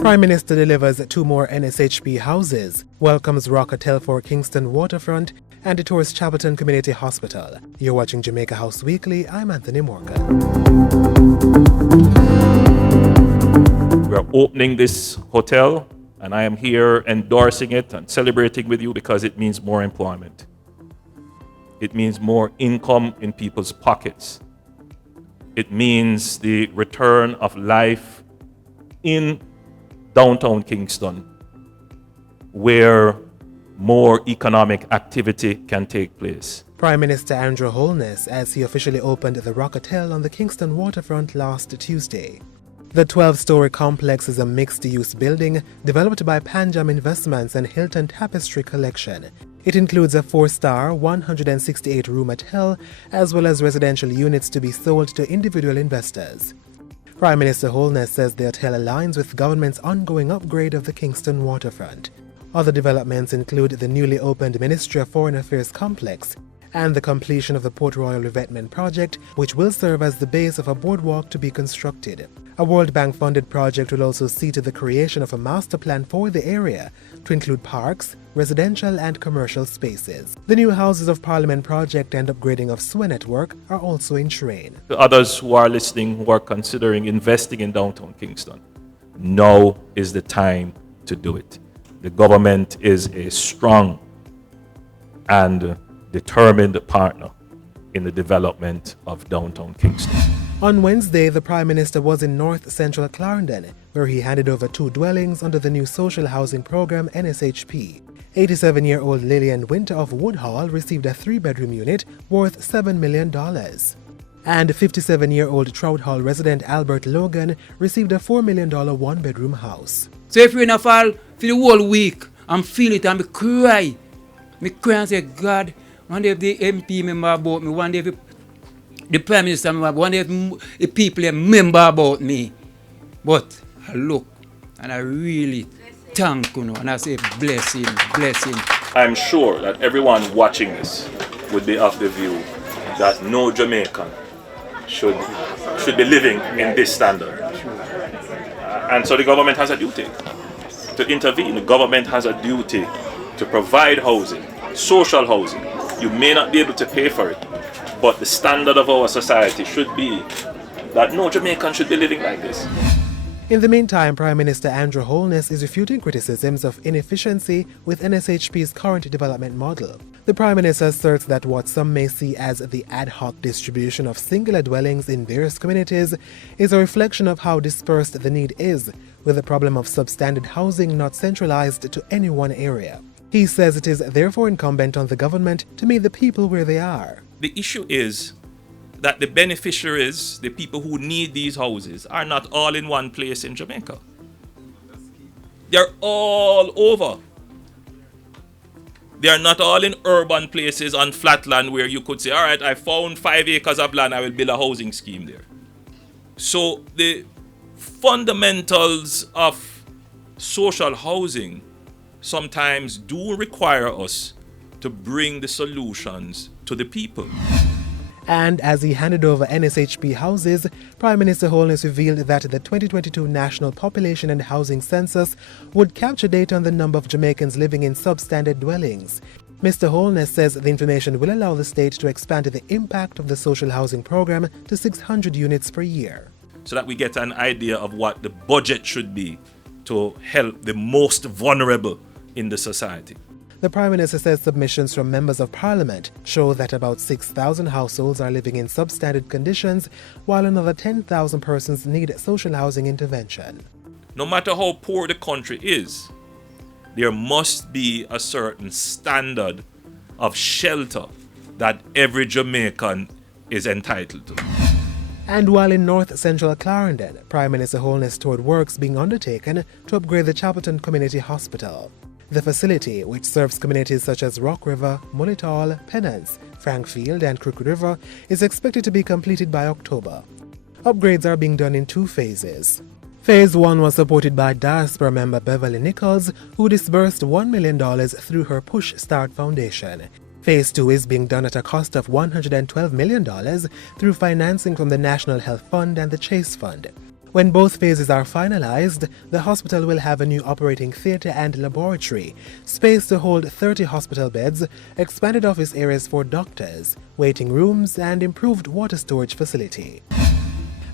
Prime Minister delivers 2 more NSHP houses, welcomes Rock Hotel for Kingston Waterfront, and tours Chapelton Community Hospital. You're watching Jamaica House Weekly. I'm Anthony Morgan. We're opening this hotel, and I am here endorsing it and celebrating with you because it means more employment. It means more income in people's pockets. It means the return of life in downtown Kingston, where more economic activity can take place. Prime Minister Andrew Holness as he officially opened the Rock Hotel on the Kingston waterfront last Tuesday. The 12-story complex is a mixed-use building developed by Panjam Investments and Hilton Tapestry Collection. It includes a 4-star, 168-room hotel, as well as residential units to be sold to individual investors. Prime Minister Holness says the hotel aligns with government's ongoing upgrade of the Kingston waterfront. Other developments include the newly opened Ministry of Foreign Affairs complex and the completion of the Port Royal redevelopment project, which will serve as the base of a boardwalk to be constructed. A World Bank-funded project will also see to the creation of a master plan for the area to include parks, residential and commercial spaces. The new Houses of Parliament project and upgrading of sewer network are also in train. To others who are listening, who are considering investing in downtown Kingston, now is the time to do it. The government is a strong and determined partner in the development of downtown Kingston. On Wednesday, the Prime Minister was in North Central Clarendon, where he handed over 2 dwellings under the new social housing program NSHP. 87-year-old Lillian Winter of Woodhall received a 3-bedroom unit worth $7 million. And 57-year-old Trout Hall resident Albert Logan received a $4 million 1-bedroom house. So if rain fall for the whole week, I'm feeling it and I cry. I cry and say, God, one day the MP member about me, one day the Prime Minister member, one day the people remember about me. But I look and I really thank you, and I say blessing, blessing. I'm sure that everyone watching this would be of the view that no Jamaican should be living in this standard. And so the government has a duty to intervene. The government has a duty to provide housing, social housing. You may not be able to pay for it, but the standard of our society should be that no Jamaican should be living like this. In the meantime, Prime Minister Andrew Holness is refuting criticisms of inefficiency with NSHP's current development model. The Prime Minister asserts that what some may see as the ad hoc distribution of singular dwellings in various communities is a reflection of how dispersed the need is, with the problem of substandard housing not centralized to any one area. He says it is therefore incumbent on the government to meet the people where they are. The issue is that the beneficiaries, the people who need these houses, are not all in one place in Jamaica. They're all over. They are not all in urban places on flatland where you could say, all right, I found 5 acres of land, I will build a housing scheme there. So the fundamentals of social housing sometimes do require us to bring the solutions to the people. And as he handed over NSHP houses, Prime Minister Holness revealed that the 2022 National Population and Housing Census would capture data on the number of Jamaicans living in substandard dwellings. Mr. Holness says the information will allow the state to expand the impact of the social housing program to 600 units per year. So that we get an idea of what the budget should be to help the most vulnerable in the society. The Prime Minister says submissions from members of Parliament show that about 6,000 households are living in substandard conditions, while another 10,000 persons need social housing intervention. No matter how poor the country is, there must be a certain standard of shelter that every Jamaican is entitled to. And while in North Central Clarendon, Prime Minister Holness toured works being undertaken to upgrade the Chapelton Community Hospital. The facility, which serves communities such as Rock River, Mulitall, Penance, Frankfield and Crooked River, is expected to be completed by October. Upgrades are being done in 2 phases. Phase 1 was supported by diaspora member Beverly Nichols, who disbursed $1 million through her Push Start Foundation. Phase 2 is being done at a cost of $112 million through financing from the National Health Fund and the Chase Fund. When both phases are finalized, the hospital will have a new operating theatre and laboratory, space to hold 30 hospital beds, expanded office areas for doctors, waiting rooms, and improved water storage facility.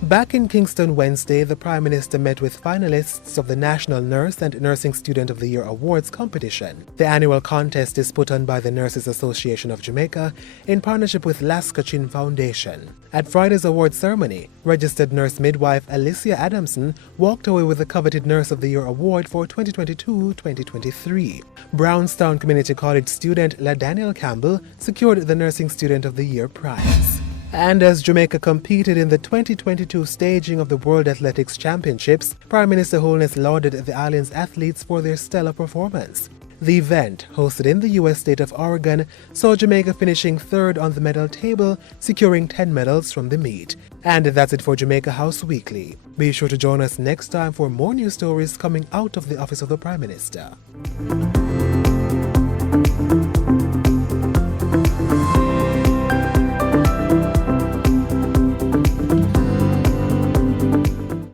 Back in Kingston Wednesday, the Prime Minister met with finalists of the National Nurse and Nursing Student of the Year Awards competition. The annual contest is put on by the Nurses Association of Jamaica in partnership with Laskachin Foundation. At Friday's award ceremony, registered nurse midwife Alicia Adamson walked away with the coveted Nurse of the Year award for 2022-2023. Brownstown Community College student LaDaniel Campbell secured the Nursing Student of the Year prize. And as Jamaica competed in the 2022 staging of the World Athletics Championships, Prime Minister Holness lauded the island's athletes for their stellar performance. The event, hosted in the U.S. state of Oregon, saw Jamaica finishing third on the medal table, securing 10 medals from the meet. And that's it for Jamaica House Weekly. Be sure to join us next time for more news stories coming out of the Office of the Prime Minister.